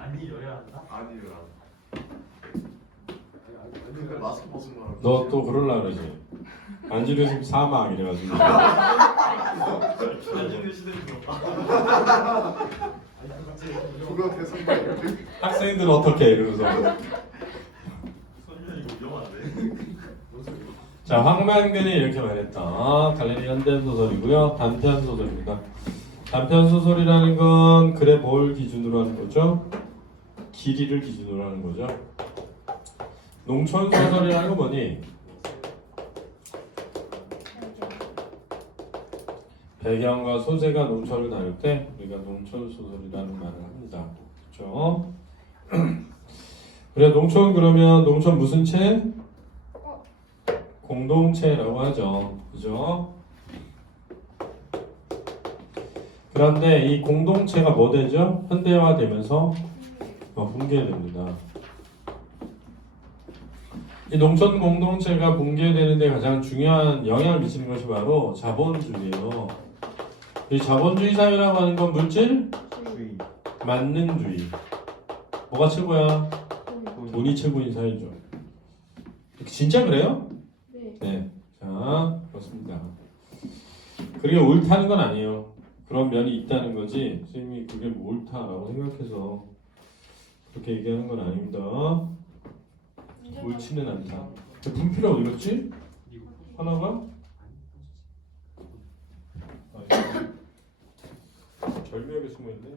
안 일어난다? 아니요. 근데 마스크 벗은 거랑. 너또 그럴라 그러지. 안지르 사막 이래가지고. 안 죽는 시대는 누가 대선배 이렇게. 학생들 어떻게 이러면서. 선율 이거 위험한데? 자, 황만근이 이렇게 말했다. 갈레리 현대 소설이고요. 단편 소설입니다. 단편 소설이라는 건 글의 뭘 기준으로 하는 거죠? 길이를 기준으로 하는 거죠. 농촌 소설이라는 건 뭐니? 배경과 소재가 농촌을 다룰 때 우리가 농촌 소설이라는 말을 합니다. 그렇죠? 그래 농촌 그러면 농촌 무슨 채? 공동체라고 하죠. 그죠? 그런데 이 공동체가 뭐 되죠? 현대화되면서 어, 붕괴됩니다. 이 농촌 공동체가 붕괴되는데 가장 중요한 영향을 미치는 것이 바로 자본주의예요. 이 자본주의 사회라고 하는 건 물질, 주의. 만능주의. 뭐가 최고야? 돈이 최고인 사회죠. 진짜 그래요? 네. 자, 그렇습니다. 그게 옳다는 건 아니에요. 그런 면이 있다는 거지. 선생님이 그게 뭐 옳다라고 생각해서 그렇게 얘기하는 건 아닙니다. 옳지는 않다. 분필이 어디 갔지? 하나가? 아. 절묘하게 숨어 있네.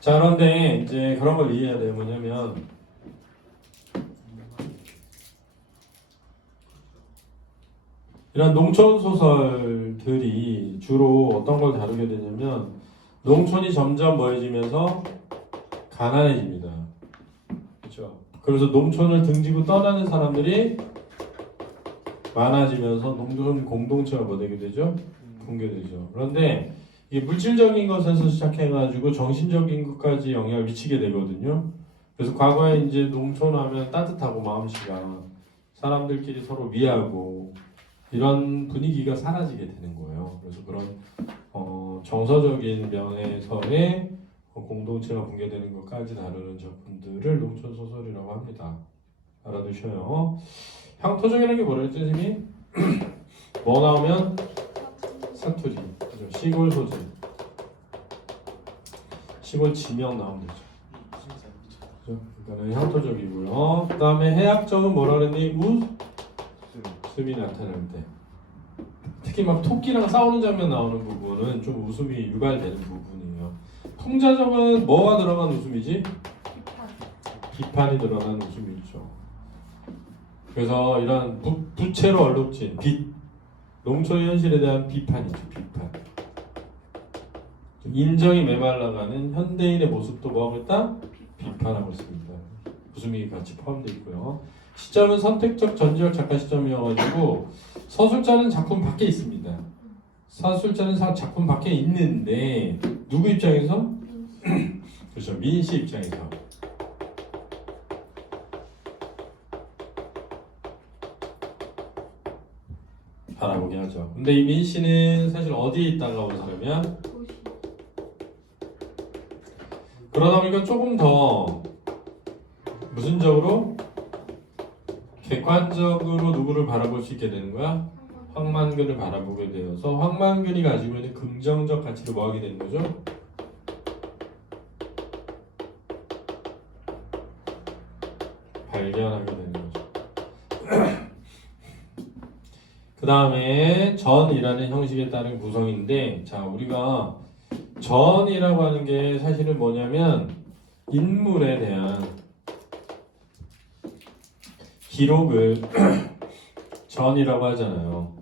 자, 그런데 이제 그런 걸 이해해야 돼요. 뭐냐면 이런 농촌 소설들이 주로 어떤 걸 다루게 되냐면 농촌이 점점 뭐해지면서 가난해집니다. 그렇죠. 그래서 농촌을 등지고 떠나는 사람들이 많아지면서 농촌 공동체가 뭐 되게 되죠? 붕괴되죠. 그런데 이게 물질적인 것에서 시작해가지고 정신적인 것까지 영향을 미치게 되거든요. 그래서 과거에 이제 농촌 하면 따뜻하고 마음씨가 사람들끼리 서로 위하고 이런 분위기가 사라지게 되는 거예요. 그래서 그런 어, 정서적인 면에서의 어, 공동체가 붕괴되는 것까지 다루는 작품들을 농촌 소설이라고 합니다. 알아두셔요. 향토적이라는 게 뭐랬죠, 선생님이? 뭐 나오면 사투리, 그죠? 시골 소재, 시골 지명 나오면 되죠. 그죠? 그러니까는 향토적이고요. 그다음에 해학적은 뭐라 그랬니? 우 웃음이 나타날 때 특히 막 토끼랑 싸우는 장면 나오는 부분은 좀 웃음이 유발되는 부분이에요. 풍자적은 뭐가 들어간 웃음이지? 비판 이 들어간 웃음이죠. 그래서 이런 부, 부채로 얼룩진 빛, 농촌 현실에 대한 비판이죠. 비판. 인정이 메말라가는 현대인의 모습도 뭐하고 있다? 비판하고 있습니다. 웃음이 같이 포함되어 있고요. 시점은 선택적 전지적 작가 시점이어가지고 서술자는 작품 밖에 있습니다. 서술자는 사- 작품 밖에 있는데 누구 입장에서? 그렇죠. 민씨 입장에서. 바라보게 하죠. 근데 이 민씨는 사실 어디에 온 사람이야? 그러다 보니까 조금 더 무슨적으로 객관적으로 누구를 바라볼 수 있게 되는 거야? 황만근을 바라보게 되어서 황만근이 가지고 있는 긍정적 가치를 뭐하게 되는 거죠? 발견하게 되는 거죠. 그 다음에 전이라는 형식에 따른 구성인데 자 우리가 전이라고 하는 게 사실은 뭐냐면 인물에 대한 기록을 전이라고 하잖아요.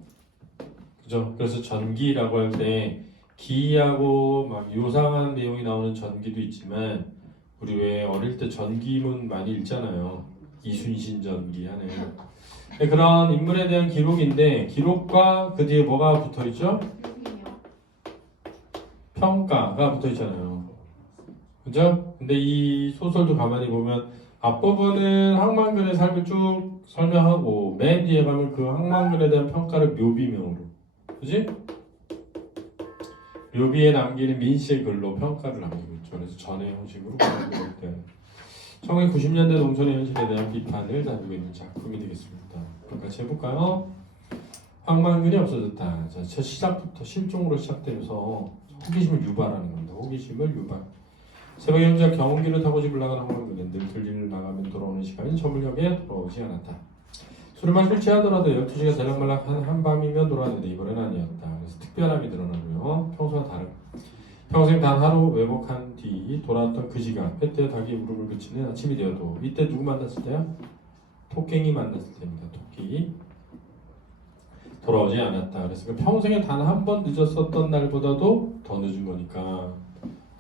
그죠? 그래서 전기라고 할 때 기하고 막 요상한 내용이 나오는 전기도 있지만 우리 왜 어릴 때 전기문 많이 읽잖아요. 이순신 전기 하는 네, 그런 인물에 대한 기록인데 기록과 그 뒤에 뭐가 붙어 있죠? 평가가 붙어 있잖아요. 그죠? 근데 이 소설도 가만히 보면 앞부분은 항만근의 삶을 쭉 설명하고 맨 뒤에 가면 그 항만근에 대한 평가를 묘비명으로 그지? 묘비에 남기는 민 씨의 글로 평가를 남기고 있죠. 그래서 전의 형식으로 때 1990년대 농촌의 현실에 대한 비판을 다루고 있는 작품이 되겠습니다. 같이 해볼까요? 황만근이 없어졌다. 자, 첫 시작부터 실종으로 시작되면서 호기심을 유발하는 겁니다. 호기심을 유발. 새벽에 혼자 경운기를 타고 집을 나간 늘 들리를 나가면 돌아오는 시간이 저물녘에 돌아오지 않았다. 술을 마시고 취하더라도 12시가 들락말락 한 한밤이면 돌아왔는데 이번엔 아니었다. 그래서 특별함이 드러나고요. 평소와 다른 평생 단 하루 외복한 뒤 돌아왔던 그 시간 그때 닭이 무릎을 그치는 아침이 되어도 이때 누구 만났을 때야? 토깽이 만났을 때입니다. 토끼 돌아오지 않았다. 그래서 그 평생에 단 한 번 늦었었던 날보다도 더 늦은 거니까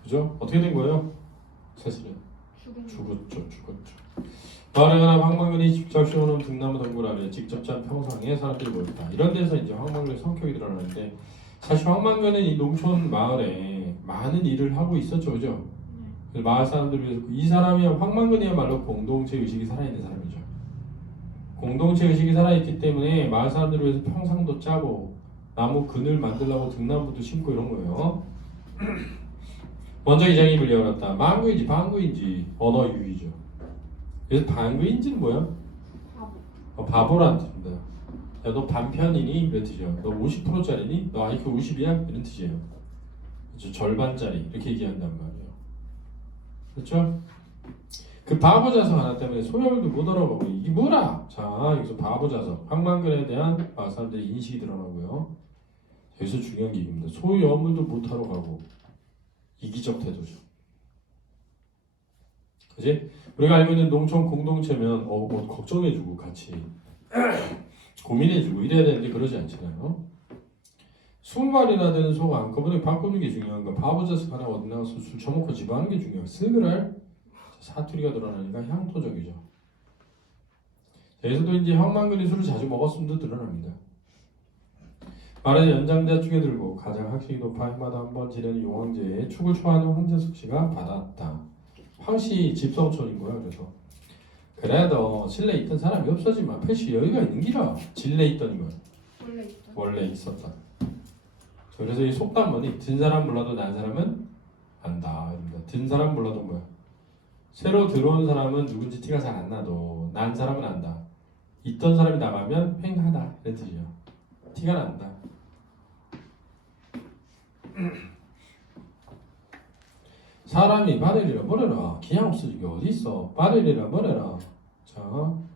그죠? 어떻게 된 거예요? 사실은 죽었죠, 죽었죠. 마을에 가나 황망근이 직접 씌워놓은 등나무 덩굴 아래 직접 짠 평상에 사람들이 모였다. 이런 데서 이제 황망근의 성격이 드러나는데 사실 황망근은 이 농촌 마을에 많은 일을 하고 있었죠, 그죠? 그래서 마을 사람들을 위해서 이 사람이 황망근이야말로 공동체 의식이 살아있는 사람이죠. 공동체 의식이 살아있기 때문에 마을 사람들을 위해서 평상도 짜고 나무 그늘 만들려고 등나무도 심고 이런 거예요. 먼저 이장이 불려왔다. 망구인지 방구인지 언어 유희죠. 그래서 방구인지는 뭐야? 바보 어, 바보라는 뜻입니다. 야, 너 반편이니? 이런 뜻이죠. 너 50%짜리니? 너 IQ 50이야? 이런 뜻이에요. 그렇죠? 절반짜리 이렇게 얘기한단 말이에요. 그렇죠? 그 바보 자석 하나 때문에 소열도 못 알아보고 이게 뭐라? 자 여기서 바보 자석 황만근에 대한 아, 사람들의 인식이 드러나고요. 여기서 중요한 게 이겁니다. 소유어물도 못하러 가고 이기적 태도죠. 그지? 우리가 알고 있는 농촌 공동체면 어, 뭐 걱정해주고 같이 고민해주고 이래야 되는데 그러지 않잖아요. 20마리나 되는 소 한꺼번에 바꾸는 게 중요한 거 바보 자식 하나 나가서 술 처먹고 집어하는 게 중요해 슬그랄 사투리가 드러나니까 향토적이죠. 여기서도 이제 형만근이 술을 자주 먹었음도 드러납니다. 말은 연장자 축에 들고 가장 학식이 높아 해마다 한 번 지내는 용왕제에 축을 초하는 황재숙 씨가 받았다. 황씨 집성촌인 거야 그래서 그래도 실내 있던 사람이 없어지만 패시 여유가 있는 기라 진래 있던 건 원래 있던 원래 있었다. 그래서 이 속담문이 든 사람 몰라도 난 사람은 안다. 입니다. 든 사람 몰라도 뭐야? 새로 들어온 사람은 누군지 티가 잘 안 나도 난 사람은 안다. 있던 사람이 나가면 횡하다 이런 뜻이죠. 티가 난다. 사람이 바늘이라 뭐래라? 그냥 없어지게 어디 있어? 바늘이라 뭐래라? 자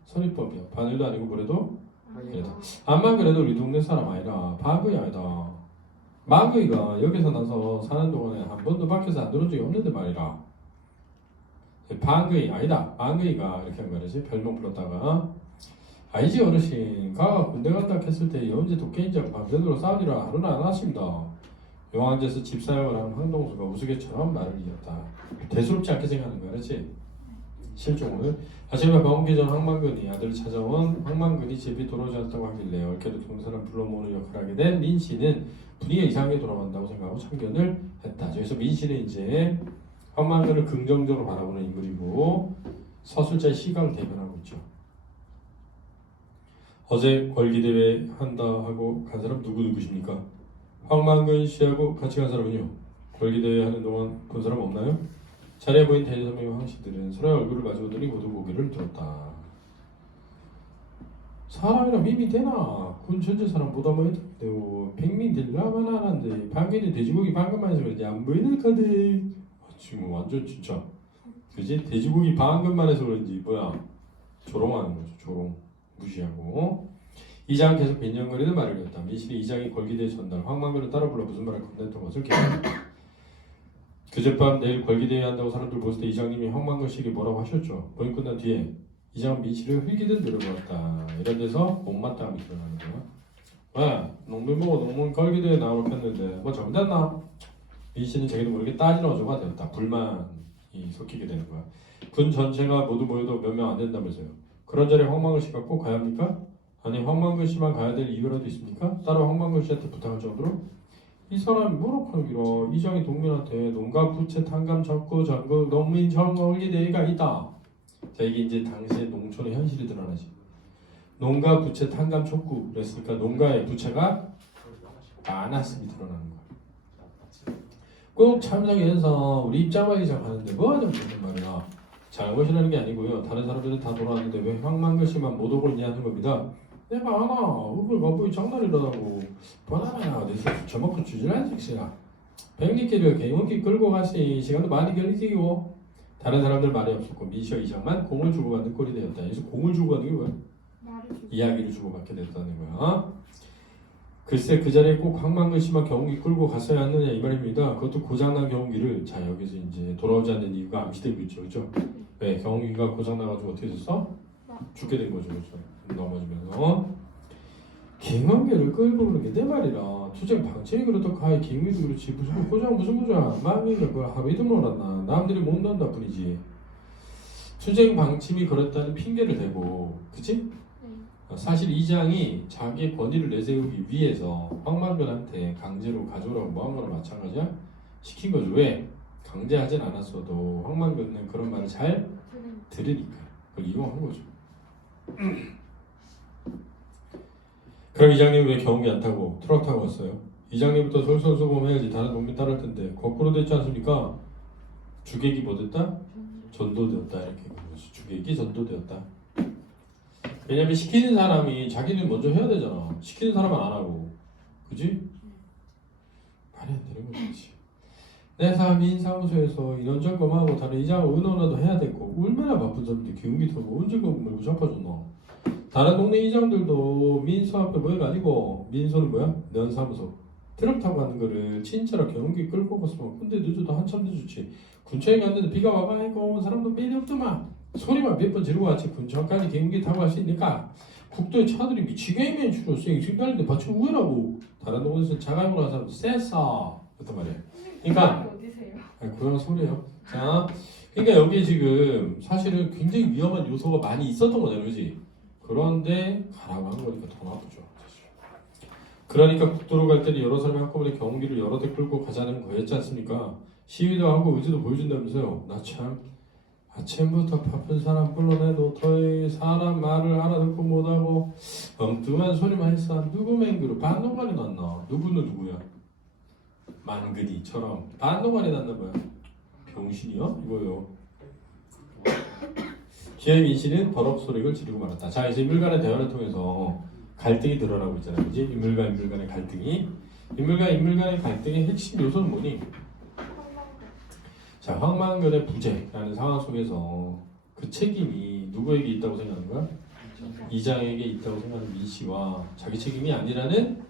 선입법이야. 바늘도 아니고 뭐래도? 그래도. 암만 그래도 우리 동네 사람 아니라 바그이 아니다. 마그이가 여기서 나서 사는 동안에 한 번도 밖에서 안 들어온 적이 없는데 말이라. 방그이 아니다. 방그이가 이렇게 한 거지. 별명 불렀다가. 아니지 어르신. 가 군대 간다 했을 때 언제 도깨인지하고 밤새도록 싸우니라 하루는 안 하십니다. 용왕제에서 집사역을 하는 황동수가 우스개처럼 말을 이었다. 대수롭지 않게 생각하는 거야, 그렇지? 실종을 아침에 병원기 전 황만근이 아들을 찾아온 황만근이 집이 돌아오지 않았다고 하길래 얽혀도 동사람 불러 모으는 역할을 하게 된 민 씨는 분위기가 이상하게 돌아간다고 생각하고 참견을 했다. 그래서 민 씨는 이제 황만근을 긍정적으로 바라보는 인물이고 서술자의 시각을 대변하고 있죠. 어제 걸기대회 한다 하고 간 사람 누구 누구십니까? 황만근 씨하고 같이 간 사람은요? 걸기대회 하는 동안 본 사람 없나요? 자리에 보인 대선배와 황씨들은 서로의 얼굴을 마주보더니 모두 고개를 들었다. 사람이랑 밈이 되나? 군 전체 사람 보다 뭐 했대요. 백민 들라만 하는데 방귀는 돼지고기 방금만 해서 그런지 안 보이는 카드. 아, 지금 완전 진짜 그지? 돼지고기 방금만 해서 그런지 뭐야 조롱하는 거죠. 조롱 무시하고 이장 계속 빈정거리는 말을 했다. 민실이 이장이 걸기대 전날 황만근을 따라 불러 무슨 말을 건넸던 것을 기억한다. 그젯밤 내일 걸기대회 한다고 사람들 모였을 때 이장님이 황만근 씨에게 뭐라고 하셨죠? 모임 끝난 뒤에 이장은 민씨를 흘기듯 늘어보았다. 이런 데서 못마땅함이 드러나는 거야. 왜? 농민 보고 농민 걸기대회 나올 했는데 뭐 잘못됐나? 민씨는 자기도 모르게 따지는 어조가 되었다. 불만이 섞이게 되는 거야. 군 전체가 모두 모여도 몇 명 안 된다면서요. 그런 자리에 황만근 씨가 꼭 가야 합니까? 아니 황만근 씨만 가야 될 이유라도 있습니까? 따로 황만근 씨한테 부탁할 정도로? 이 사람이 뭐라고 기라 이장이 동민한테 농가 부채 탕감 적고 전국 농민 정원리 대회가 있다. 자 이게 이제 당시의 농촌의 현실이 드러나지. 농가 부채 탕감 촉구 그랬으니까 농가의 부채가 많았음이 드러나는 거야. 꼭 참석해서 우리 입장하기 시작하는데 뭐하냐 무슨 말이야 잘못이라는 게 아니고요 다른 사람들은 다 돌아왔는데 왜 황망글씨만 못 오고 있냐 하는 겁니다 내가 하나 우리 거북이 장난이라고 바나나야 내서 저먹고 주질한 색시야 백리길을 개운기 끌고 갔으니 시간도 많이 걸리지고 다른 사람들 말이 없었고 민시어 이장만 공을 주고받는 꼴이 되었다 여기서 공을 주고받는 게 뭐야? 이야기를 주고받게 됐다는 거야. 글쎄 그 자리에 꼭 황망글씨만 경운기 끌고 갔어야 했느냐 이 말입니다. 그것도 고장난 경운기를 자 여기서 이제 돌아오지 않는 이유가 암시되고 있죠, 그렇죠? 왜 경운기가 고장나가지고 어떻게 됐어? 죽게 된 거죠, 그렇죠? 넘어지면서 경운기를 끌고 오는 게내 말이라 투쟁 방침이 그렇다 하이 경운기도 그렇지 무슨 고장 무슨 고장 마음이가 그걸 하루 이틀 놀았나 남들이 못 난다 뿐이지. 투쟁 방침이 그렇다는 핑계를 대고, 그치? 네. 사실 이 장이 자기의 권위를 내세우기 위해서 황만근한테 강제로 가져오라고 뭐한 거나 마찬가지야? 시킨 거죠. 왜? 강제하진 않았어도 황만근은 그런 말을 잘. 들으니까 그걸 이용한 거죠. 그럼 이장님 왜 경운기 안 타고 트럭 타고 왔어요? 이장님부터 솔선수범해야지 다른 농민 따를 텐데 거꾸로 됐지 않습니까? 주객이 뭐 됐다? 전도되었다 이렇게 거지. 주객이 전도되었다. 왜냐면 시키는 사람이 자기는 먼저 해야 되잖아. 시키는 사람은 안 하고, 그지? 말이 안 되는 거지. 내 사람이 인사무소에서 인원 점검하고 다른 이장 의논라도 해야 되고 얼마나 바쁜 사람들 기운기 타고 언제 그거 말고 잡아줬나? 다른 동네 이장들도 민수 앞에 아니고 민수는 뭐야? 면사무소. 트럭 타고 가는 거를 친절하게 경운기 끌고 갔으면 근데 늦어도 한참 늦었지. 군청에 갔는데 비가 온 사람도 매일 없더만. 소리만 몇 번 지르고 왔지. 군청까지 경운기 타고 있으니까 국도에 차들이 미치겠네 주로 쌩쌩 달리는데 받쳐 우회라고 다른 동네에서 자가용으로 한 사람도 쎄싸. 그랬단 말이야 그러니까 어디세요? 아니, 고향 소리예요. 자, 그러니까 여기 지금 사실은 굉장히 위험한 요소가 많이 있었던 거잖아요, 그지? 그런데 가라고 한 거니까 더 나쁘죠. 사실. 그러니까 국도로 갈 때는 여러 사람이 한꺼번에 경운기를 여러 대 끌고 가자는 거였지 않습니까? 시위도 하고 의지도 보여준다면서요. 나 참 아침부터 바쁜 사람 불러내도 더이 사람 말을 알아듣고 못하고 엉뚱한 소리만 했어. 누구 맹그로 반동말이 났나? 누구는 누구야? 만근이처럼 반동말이 났나 봐요. 병신이요? 이거요. 기의 민씨는 버럭 소리를 지르고 말았다. 자 이제 인물간의 대화를 통해서 갈등이 드러나고 있잖아요. 그지? 인물과 인물 간의 갈등이 인물과 인물 간의 갈등의 핵심 요소는 뭐니? 자 황만근의 부재라는 상황 속에서 그 책임이 누구에게 있다고 생각하는 거야? 이장에게 있다고 생각하는 민 씨와 자기 책임이 아니라는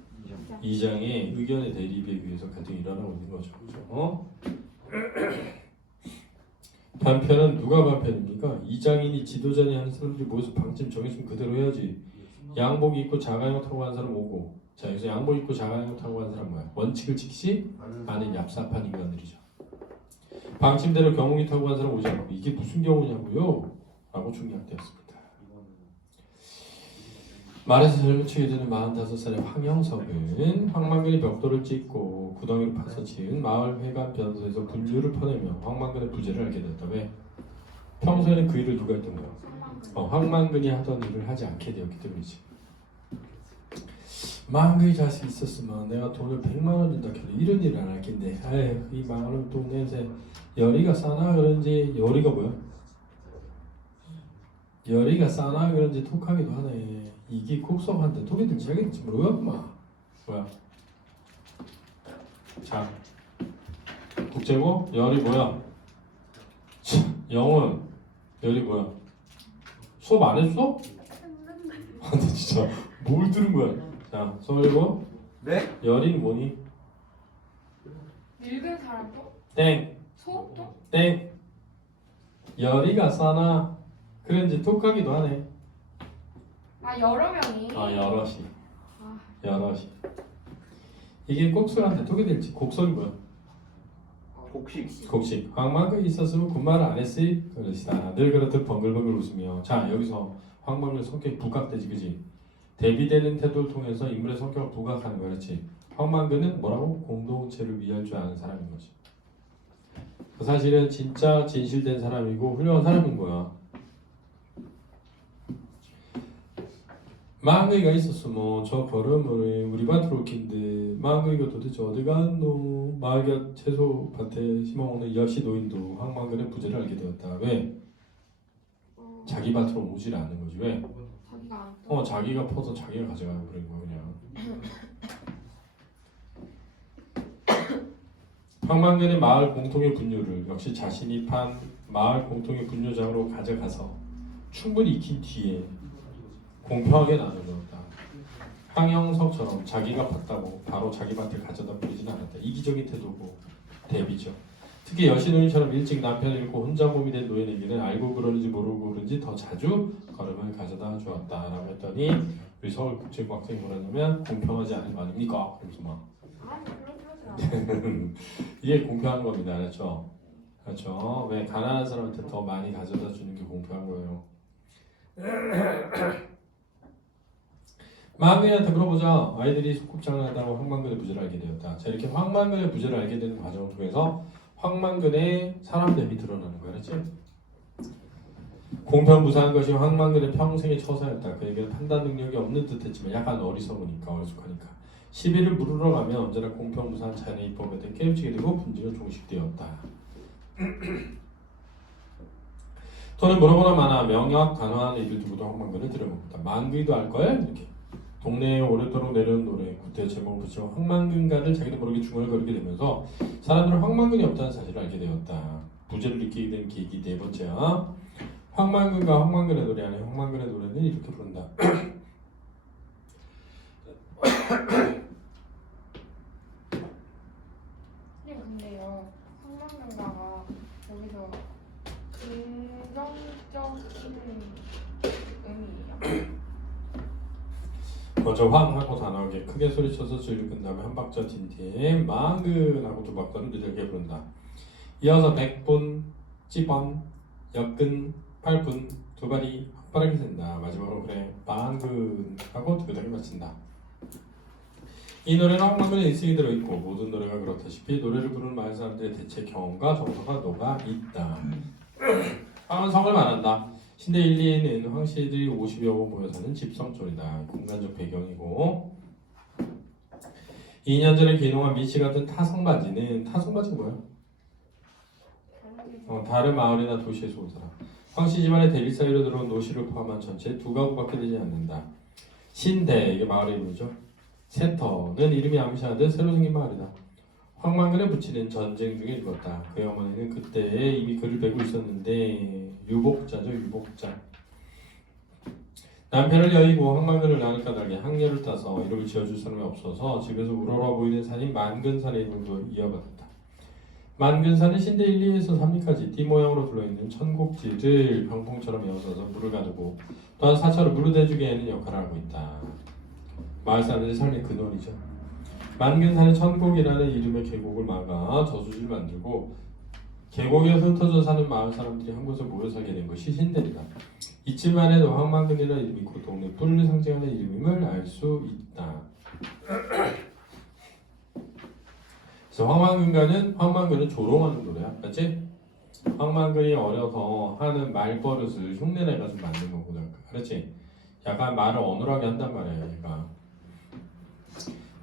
이장의 의견의 대립에 의해서 갈등이 일어나고 있는 거죠. 그죠? 어? 반편은 누가 반편입니까? 이장인이 지도자니 하는 사람들이 모여서 방침 정했으면 그대로 해야지. 양복 입고 자가용 타고 가는 사람 오고. 자 여기서 양복 입고 자가용 타고 가는 사람 뭐야? 원칙을 지키지 않은 얍삽한 인간들이죠. 방침대로 경운기 타고 가는 사람 오지 않고 이게 무슨 경우냐고요? 라고 중략되었습니다. 말에서 젊은치게 되는 45살의 황영석은 황만근이 벽돌을 찍고 구덩이를 파서 지은 마을 회관 변소에서 분류를 퍼내며 황만근의 부재를 알게 됐다. 왜? 평소에는 그 일을 누가 했던 거야? 어, 황만근이 하던 일을 하지 않게 되었기 때문이지. 만근이 자식 있었으면 내가 돈을 100만 원 준다 해도 이런 일을 안 할 텐데 아휴 이 망하는 동네에서 열이가 싸나 그런지 열이가 뭐야? 열이가 싸나 그런지 톡하기도 하네 이게 곡성한테 톡이 들지 하겠지 모르겠구만 뭐야? 자 국제고? 열이 뭐야? 참, 영은 열이 뭐야? 수업 안 했어? 아, 나 진짜 뭘 들은 거야? 자 수업이고. 네? 열이는 뭐니? 늙은 사람도? 땡. 소도? 땡. 열이가 싸나? 그런지 톡하기도 하네 아 여러 명이. 아 여럿이. 아. 여럿이. 이게 곡설한테 톡이 될지 곡설이 뭐야? 곡식. 곡식. 황망이 있었으면 군말을 안 했을 그릇이다. 늘 그렇듯 번글번글 웃으며. 자 여기서 황망의 성격이 부각되지 그지? 대비되는 태도를 통해서 인물의 성격을 부각하는 그렇지? 황망근은 뭐라고? 공동체를 위할 줄 아는 사람인 거지. 그 사실은 진짜 진실된 사람이고 훌륭한 사람인 거야 망둥이가 있었으면 저 걸음을 우리 밭으로 킨데 망둥이가 도대체 어디 갔노? 마을곁 채소 밭에 심어먹는 여시 노인도 황망근의 부재를 알게 되었다. 왜? 어, 자기 밭으로 오질 않는 거지. 왜? 어 자기가 퍼서 자기가 가져가 버린 거야 그냥. 황망근의 마을 공통의 분뇨를 역시 자신이 판 마을 공통의 분뇨장으로 가져가서 충분히 익힌 뒤에 공평하게 나눠줬다. 황영석처럼 자기가 팠다고 바로 자기 밭을 가져다 버리진 않았다. 이기적인 태도고 대비죠. 특히 여신노인처럼 일찍 남편을 잃고 혼자 몸이 된 노인에게는 알고 그러는지 모르고 그런지 더 자주 걸음을 가져다 주었다 라고 했더니 우리 서울국제고 학생이 뭐라냐면 공평하지 않은 거 아닙니까? 그러면서 막. 이게 공평한 겁니다. 그렇죠? 그렇죠? 왜 가난한 사람한테 더 많이 가져다 주는 게 공평한 거예요. 망근이한테 물어보자. 아이들이 소꿉장난하다고 황망근의 부재를 알게 되었다. 자 이렇게 황망근의 부재를 알게 되는 과정을 통해서 황망근의 사람됨이 드러나는 거야, 그렇지? 공평무사한 것이 황망근의 평생의 처사였다. 그에게는 판단 능력이 없는 듯했지만 약간 어리석으니까 어리숙하니까 시비를 물으러 가면 언제나 공평무사한 자연의 입법에 대해 깨우치게 되고 분쟁은 종식되었다. 또는 물어보나 마나 명약 단호한 일을 두고도 황망근을 들여봅니다. 만귀도 알걸? 이렇게 동네에 오랫도록 내려온 노래 그때 제목을 붙여 황망근가를 자기도 모르게 중얼거리게 되면서 사람들은 황망근이 없다는 사실을 알게 되었다. 부재를 느끼게 된 계기 네 번째야. 황망근과 황망근의 노래 안에 황망근의 노래는 이렇게 부른다. 선생님 근데요 한명명가가 여기서 긍정적인 의미예요. 먼저 황 하고 단호하게 크게 소리쳐서 끈 다음에 한 박자 뛴 뒤에 망근 하고 두 박자를 느리게 부른다. 이어서 백분, 찌번, 역근, 팔분, 두 발이 혓바닥이 센다. 마지막으로 그래 망근 하고 두 배닥이 마친다. 이 노래는 황망근에 일생이 들어있고 모든 노래가 그렇다시피 노래를 부르는 많은 사람들의 대체 경험과 정서가 녹아 있다. 황은 성을 말한다. 신대 1, 2에는 황씨들이 50여 번 모여 사는 집성촌이다. 공간적 배경이고 2년 전에 개농한 미치 같은 타성바지는 타성바지가 뭐야? 어, 다른 마을이나 도시에서 온 사람. 황씨 집안의 대립 사이로 들어온 노씨를 포함한 전체 두 가구밖에 되지 않는다. 신대 이게 마을의 이름이죠. 세터는 이름이 암시하듯 새로 생긴 마을이다. 황망근에 붙이는 전쟁 중에 읽었다. 그의 어머니는 그때 이미 글을 베고 있었는데 유복자죠 유복자. 남편을 여의고 황망근을 낳으니 까닭에 학녀를 따서 이름을 지어줄 사람이 없어서 집에서 우러러 보이는 산인 만근산의 이름으로 이어받았다. 만근산은 신대 1, 2에서 3리까지 띠 모양으로 둘러있는 천곡지를 병풍처럼 에워싸서 물을 가두고 또한 사찰을 물을 대주게 하는 역할을 하고 있다. 마을 사람들의 삶의 근원이죠. 만근산의 천곡이라는 이름의 계곡을 막아 저수지를 만들고 계곡에서 흩어져 사는 마을 사람들이 한 곳에 모여 살게 된 것이 신대리다. 이쯤만 해도 황만근이라는 이름이 그 동네 뿔을 상징하는 이름임을 알 수 있다. 그래서 황만근가는 황만근은 조롱하는 노래야, 맞지? 황만근이 어려서 하는 말버릇을 흉내내가지고 만든 거구나, 그렇지? 약간 말을 어눌하게 한단 말이야, 얘가.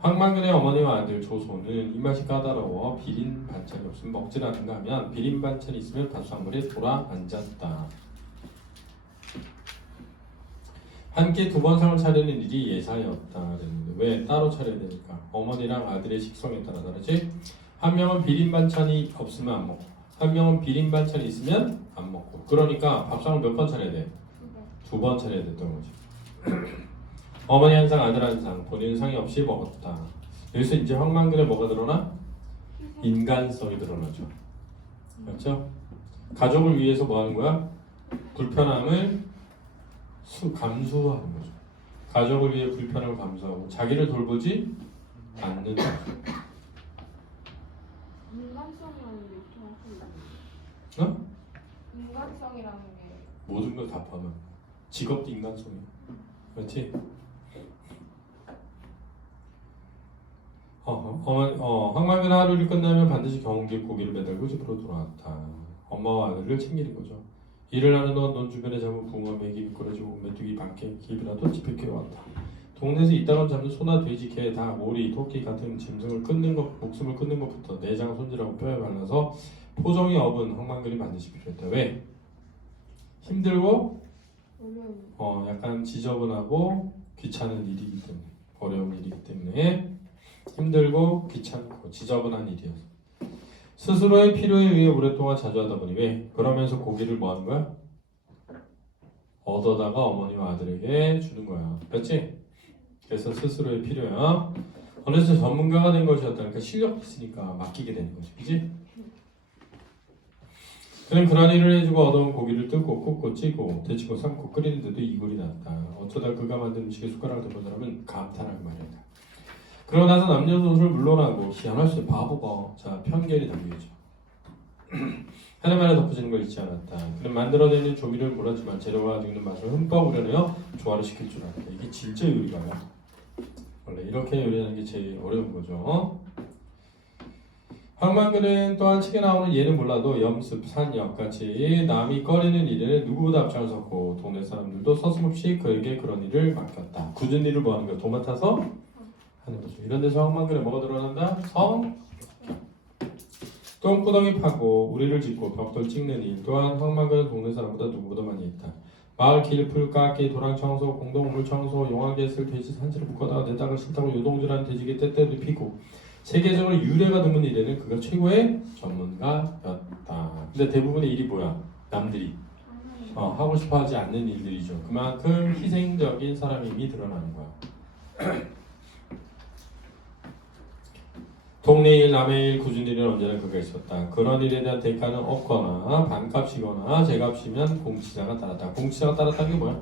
황만근의 어머니와 아들 조소는 입맛이 까다로워 비린 반찬이 없으면 먹질 않는가 하면 비린 반찬이 있으면 밥상머리에 돌아 앉았다. 함께 두 번 상을 차리는 일이 예사였다. 왜 따로 차려야 되니까 어머니랑 아들의 식성에 따라 다르지. 한 명은 비린 반찬이 없으면 안 먹고 한 명은 비린 반찬이 있으면 안 먹고 그러니까 밥상을 몇 번 차려야 돼? 두 번 차려야 됐던 거지. 어머니 한 상, 아들 한 상, 본인 상이 없이 먹었다. 여기서 이제 황만근에 뭐가 드러나? 인간성이 드러나죠. 그렇죠? 가족을 위해서 뭐 하는 거야? 불편함을 수, 감수하는 거죠. 가족을 위해 불편함을 감수하고 자기를 돌보지 않는 거죠. 인간성이라는 게 정확히 어? 인간성이라는 게 모든 걸 다 포함한 직업도 인간성이야. 그렇지? 어, 어머니, 어, 황만근 하루를 끝나면 반드시 경운기 고기를 매달고 집으로 돌아왔다. 엄마와 아들을 챙기는 거죠. 일을 하는 동안 논 주변에 잡은 붕어, 메기, 미꾸라지고 메뚜기, 밖에 기비라도 집행해왔다. 동네에서 있다가 잡는 소나 돼지, 개, 닭, 오리, 토끼 같은 짐승을 끊는 것, 목숨을 끊는 것부터 내장 손질하고 뼈에 발라서 포정이 업은 항만근이 반드시 필요했다. 왜? 힘들고 어, 약간 지저분하고 귀찮은 일이기 때문에 어려운 일이기 때문에 힘들고 귀찮고 지저분한 일이어서 스스로의 필요에 의해 오랫동안 자주 하다 보니 왜? 그러면서 고기를 뭐 하는 거야? 얻어다가 어머니와 아들에게 주는 거야 그렇지? 그래서 스스로의 필요야 어느새 전문가가 된 것이었다니까 실력이 있으니까 맡기게 되는 거지 그지? 그는 그런 일을 해주고 얻어온 고기를 뜯고 굽고 찌고 데치고 삶고 끓이는데도 이골이 났다. 어쩌다 그가 만든 음식에 숟가락을 사람은 감탄할 말이다. 그러고 나서 남녀노소를 물러나고 희한할 수 바보가 자 편견이 담겨있죠. 하는 말에 덮어지는 걸 잊지 않았다. 그는 만들어내는 조미료를 몰랐지만 가지고 있는 맛을 흠뻑 우려내어 조화를 시킬 줄 알았다. 이게 진짜 요리가야. 원래 이렇게 요리하는 게 제일 어려운 거죠. 황만근은 또한 책에 나오는 예는 몰라도 염습, 산역 같이 남이 꺼리는 일에 누구보다 앞장섰고 동네 사람들도 서슴없이 그에게 그런 일을 맡겼다. 굳은 일을 뭐 하는 거야? 도맡아서 하는 거죠. 이런 데서 황만근에 뭐가 드러난다? 성, 똥구덩이 파고 우리를 짓고 벽돌 찍는 일 또한 황만근은 동네 사람보다 누구보다 많이 했다. 마을 길풀 깎기, 도랑 청소, 공동물 청소, 용화개슬, 돼지 산지를 묶어다가 내다가 싫다고 요동질하는 돼지개 때때도 피고 세계적으로 유례가 드문 일에는 그가 최고의 전문가였다. 근데 대부분의 일이 뭐야? 남들이 어, 하고 싶어하지 않는 일들이죠. 그만큼 희생적인 사람임이 드러나는 거야. 동네 일, 남의 일, 굳은 일은 언제나 그가 있었다. 그런 일에 대한 대가는 없거나 반값이거나 제값이면 공치자가 따랐다. 공치자가 따랐다는 게 뭐야?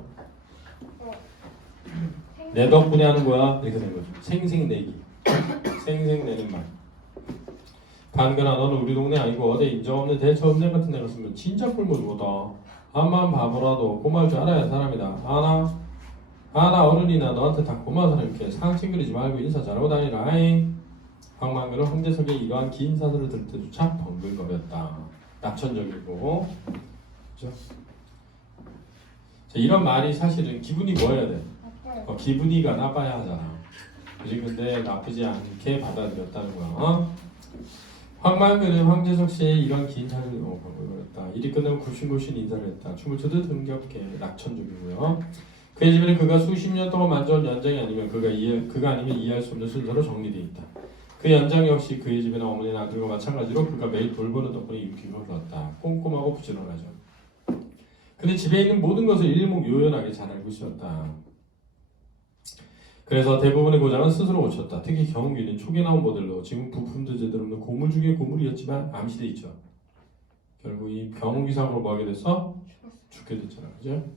내 덕분에 하는 거야. 이렇게 된 거죠. 생생내기. 생생내는 말. 반근아 너는 우리 동네 아니고 어디 인정 없는 대처 없는 같은 데 갔으면 진짜 꿀물이거다. 암만 바보라도 고마울 줄 알아야 사람이다. 아나? 아나 어른이나 너한테 다 고마운 사람 이렇게 상징 그리지 말고 인사 잘하고 다니라. 황만근은 황제석의 이러한 긴 사설을 들을 때조차 벙글거렸다. 낙천적이고 그죠? 자, 이런 말이 사실은 기분이 뭐여야 돼? 어, 기분이가 나빠야 하잖아. 그지 근데 나쁘지 않게 받아들였다는 거야. 어? 황만근은 황제석 씨의 이런 긴 차를 어, 벌였다. 일이 끝나면 굽신굽신 인사를 했다. 춤을 추듯 흥겹게 낙천적이고요. 그의 집에는 그가 수십 년 동안 만져온 연장이 아니면 그가 이해, 그가 아니면 이해할 수 없는 순서로 정리되어 있다. 그 연장 역시 그의 집에는 어머니나 아들과 마찬가지로 그가 매일 돌보는 덕분에 윤기가 흘렀다. 꼼꼼하고 부지런하죠. 근데 집에 있는 모든 것을 일목요연하게 잘 알고 있었다. 그래서 대부분의 고장은 스스로 고쳤다. 특히 경운기는 초기에 나온 모델로 지금 부품도 제대로 없는 고물 중에 고물이었지만 암시돼 있죠. 결국 이 경운기 사고로 뭐 하게 됐어? 죽게 됐잖아. 그죠?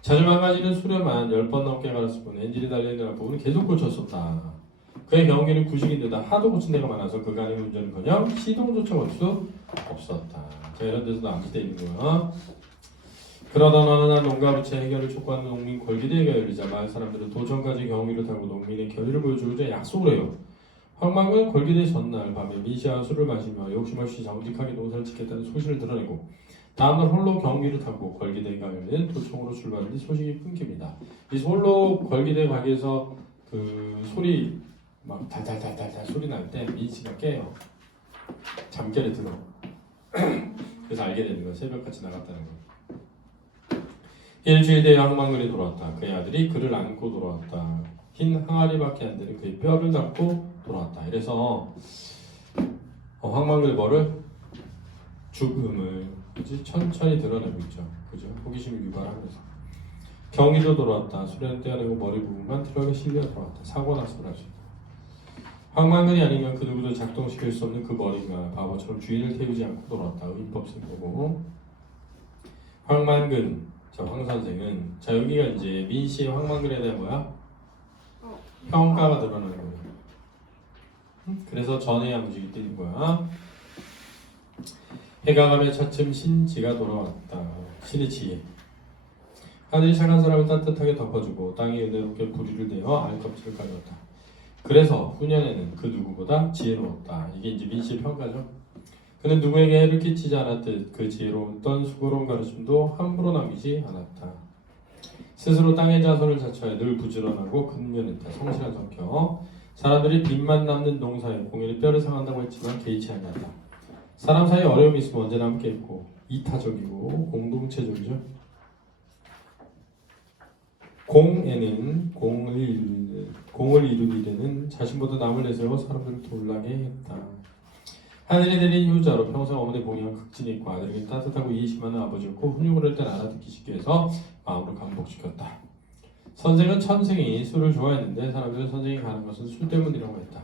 자주 망가지는 수레만 10번 넘게 갈았을 뿐 엔진이 달려있는 앞부분은 계속 고쳤었다. 그의 경운기는 구식인데다 하도 고친 데가 많아서 아닌 운전은커녕 시동조차 걸수 없었다. 자 이런 데서도 암시돼 있는 거야. 그러던 어느 날 농가 부채 해결을 촉구하는 농민 권리대회가 열리자 마을 사람들은 도청까지 경위를 타고 농민의 결의를 보여주고자 약속을 해요. 황망은 권리대 전날 밤에 미시와 술을 마시며 욕심 없이 정직하게 농사를 짓겠다는 소신을 드러내고 다음날 홀로 경기를 타고 걸기대가 열린 도청으로 출발하는 소식이 끊깁니다. 이 홀로 걸기대 가게에서 그 소리 막 달달달달달 소리 날때 민씨가 깨요. 잠결에 들어. 그래서 알게 되는 거야. 새벽같이 나갔다는 거. 일주일 뒤에 항만근이 돌아왔다. 그의 아들이 그를 안고 돌아왔다. 흰 항아리밖에 안 되는 그의 뼈를 잡고 돌아왔다. 이래서 어, 항만근이 뭐를 죽음을 그지 천천히 드러내고 있죠. 그죠? 호기심을 유발하면서 경위도 돌아왔다. 수련 떼어내고 머리 부분만 트럭에 실려 돌아왔다. 사고 알수 있다. 황만근이 아니면 그 누구도 작동시킬 수 없는 그 머리가 바보처럼 주인을 태우지 않고 돌아왔다. 의법 생거고 황만근 저황 선생은 자 여기가 이제 민 씨의 황만근에 대한 뭐야? 어. 평가가 드러나는 거예요. 음? 그래서 전해야 무직이 뜨는 거야. 해가 가며 차츰 신지가 돌아왔다. 신의 지혜. 하늘이 착한 사람을 따뜻하게 덮어주고 땅이 은혜롭게 부리를 내어 알껍질을 가렸다. 그래서 후년에는 그 누구보다 지혜로웠다. 이게 이제 민씨의 평가죠. 그는 누구에게 해를 끼치지 않았듯 그 지혜로운 어떤 수고로운 가르침도 함부로 남기지 않았다. 스스로 땅의 자손을 자처해 늘 부지런하고 근면했다. 성실한 성격. 사람들이 빚만 남는 농사에 공연히 뼈를 상한다고 했지만 개의치 않았다. 사람 사이 어려움이 있으면 언제나 함께했고 이타적이고 공동체적이죠. 공에는 공을 공을 이루는 자신보다 남을 내세워 사람들을 돌라게 했다. 하늘에 내린 효자로 평생 어머니 봉양한 극진이 있고 아들에게 따뜻하고 이해심하는 아버지였고 훈육을 할 땐 알아듣기 쉽게 해서 마음으로 감복시켰다. 선생은 천생이 술을 좋아했는데 사람들은 선생이 가는 것은 술 때문이라고 했다.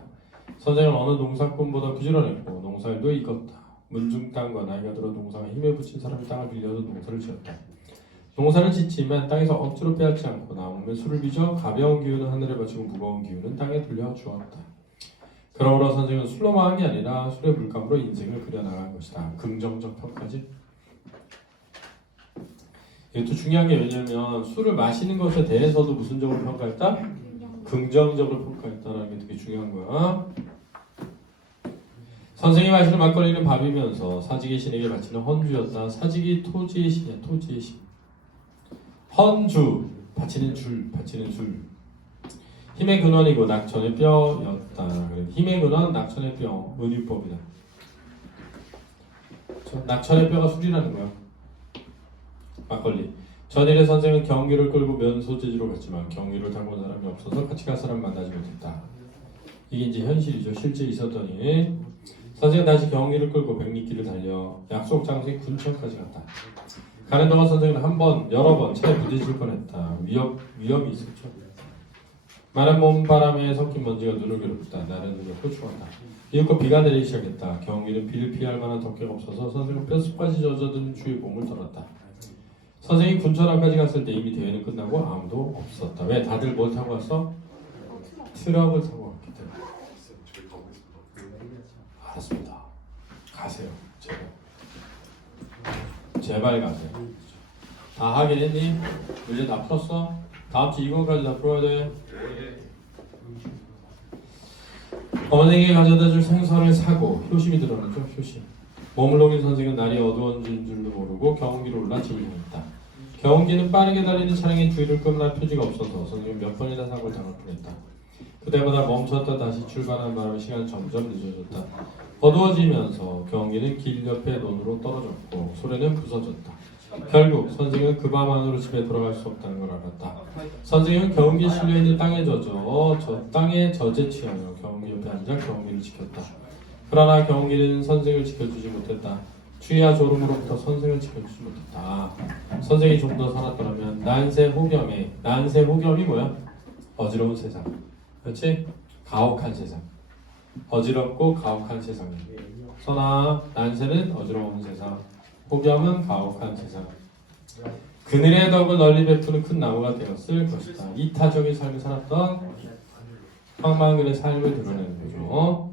선생은 어느 농사꾼보다 부지런했고 농사일도 익었다. 문중 땅과 나이가 들어 농사가 힘에 붙인 사람이 땅을 빌려서 농사를 지었다. 농사를 짓지만 땅에서 억지로 빼앗지 않고 나무면 술을 빚어 가벼운 기운은 하늘에 바치고 무거운 기운은 땅에 돌려 주었다. 그러므로 선생은 술로만 한게 아니라 술의 물감으로 인생을 그려나간 것이다. 긍정적 평가지. 이것도 중요한 게 왜냐면 술을 마시는 것에 대해서도 무슨 적으로 평가했다? 긍정적으로 평가했다는 게 되게 중요한 거야. 선생이 마시는 막걸리는 밥이면서 사직의 신에게 바치는 헌주였다. 사직이 토지의 신이야, 토지의 신. 헌주, 바치는 줄, 바치는 줄. 힘의 근원이고 낙천의 뼈였다. 그래. 힘의 근원, 낙천의 뼈, 은유법이다. 저 낙천의 뼈가 술이라는 거야. 막걸리. 전일의 선생은 경기를 끌고 면소재지로 갔지만 경기를 타고 온 사람이 없어서 같이 갈 사람 만나지 못했다. 이게 이제 현실이죠. 실제 있었던 일. 선생은 다시 경기를 끌고 백리길을 달려 약속 장소인 군천까지 갔다. 가는 동안 선생은 한 번, 여러 번 차에 부딪힐 뻔했다. 위협, 위험이 있었죠. 마른 몸바람에 섞인 먼지가 눈을 괴롭혔다. 나는 눈을 꽂혀간다. 이윽고 비가 내리기 시작했다. 경기는 비를 피할 만한 덮개가 없어서 선생은 뼛속까지 젖어드는 추위 몸을 떨었다. 선생이 군천 앞까지 갔을 때 이미 대회는 끝나고 아무도 없었다. 왜? 다들 뭘 타고 왔어? 트럭을 타고 왔기 때문에. 알았습니다. 가세요. 제발. 제발 가세요. 다 하긴 했니? 문제 다 풀었어? 다음 주 이거까지 다 풀어야 돼. 어머니에게 가져다 줄 생선을 사고 효심이 드러나죠. 효심. 몸을 녹인 선생은 날이 어두워진 줄도 모르고 경운기로 올라 향했다. 경운기는 빠르게 달리는 차량의 주의를 끄는 표지가 없어서 선생은 몇 번이나 사고를 당할 뻔했다. 그때마다 멈췄다 다시 출발하는 바람에 시간은 점점 늦어졌다. 어두워지면서 경기는 길 옆에 논으로 떨어졌고 소리는 부서졌다. 결국 선생은 그 밤 안으로 집에 돌아갈 수 없다는 걸 알았다. 선생은 경기 실려 있는 땅에 젖어 저 땅에 젖에 취하여 경기 옆에 앉아 경기를 지켰다. 그러나 경기는 선생을 지켜주지 못했다. 추위와 졸음으로부터 선생을 지켜주지 못했다. 선생이 좀 더 살았더라면 난세 호겸에 난세 호겸이 뭐야? 어지러운 세상. 그렇지? 가혹한 세상. 어지럽고 가혹한 세상이야. 선아, 난세는 어지러운 세상. 호겸은 가혹한 세상. 그늘의 덕을 널리 베푸는 큰 나무가 되었을 것이다. 이타적인 삶을 살았던 황망근의 삶을 드러내는 거죠.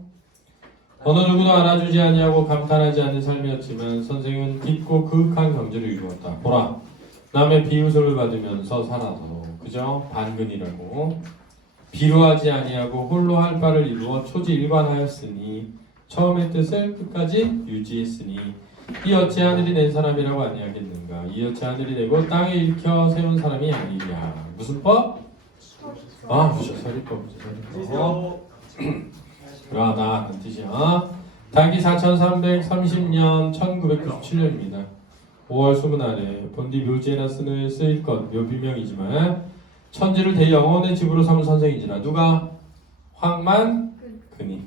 어느 누구도 알아주지 아니하고 감탄하지 않는 삶이었지만 선생은 깊고 그윽한 경지를 이루었다. 보라, 남의 비웃음을 받으면서 살아서 그저 반근이라고 비루하지 아니하고 홀로 할 바를 이루어 초지일관하였으니 처음의 뜻을 끝까지 유지했으니 이 어찌 하늘이 낸 사람이라고 아니하겠는가? 이 어찌 하늘이 내고 땅에 일으켜 세운 사람이 아니랴 무슨 법? 아 부처사리법? 부처사리법? 그러하다는 뜻이야 단기 4330년 1997년입니다. 5월 20날에 본디 묘지에나 쓰는 쓰일 것 묘비명이지만 천지를 대영혼의 집으로 삼은 선생이지라 누가 황만 근이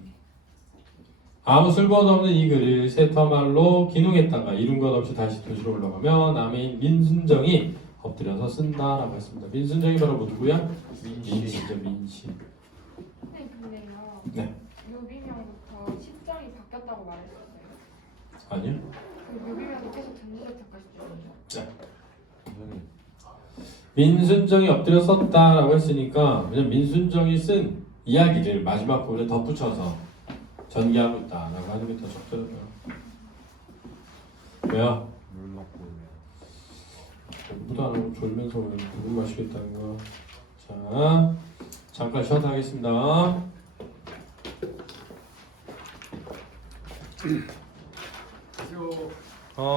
아무 쓸모도 없는 이 글을 세터말로 기능했다가 이룬 것 없이 다시 도시로 올라가며 남의 민순정이 엎드려서 쓴다라고 했습니다. 민순정이 바로 뭐 누구야? 민시죠 민시. 네, 근데요. 네. 묘비명부터 십장이 바뀌었다고 말했었어요. 아니요? 그 묘비명도 계속 전지적 작가시죠. 민순정이 엎드려 썼다라고 했으니까 그냥 민순정이 쓴 이야기를 마지막 부분에 덧붙여서 전개하고 있다라고 하는 게 더 적절해요. 왜요? 물 먹고 공부도 안 하고 졸면서 왜 물을 마시겠다는 거. 자, 잠깐 쉬었다 하겠습니다. 어,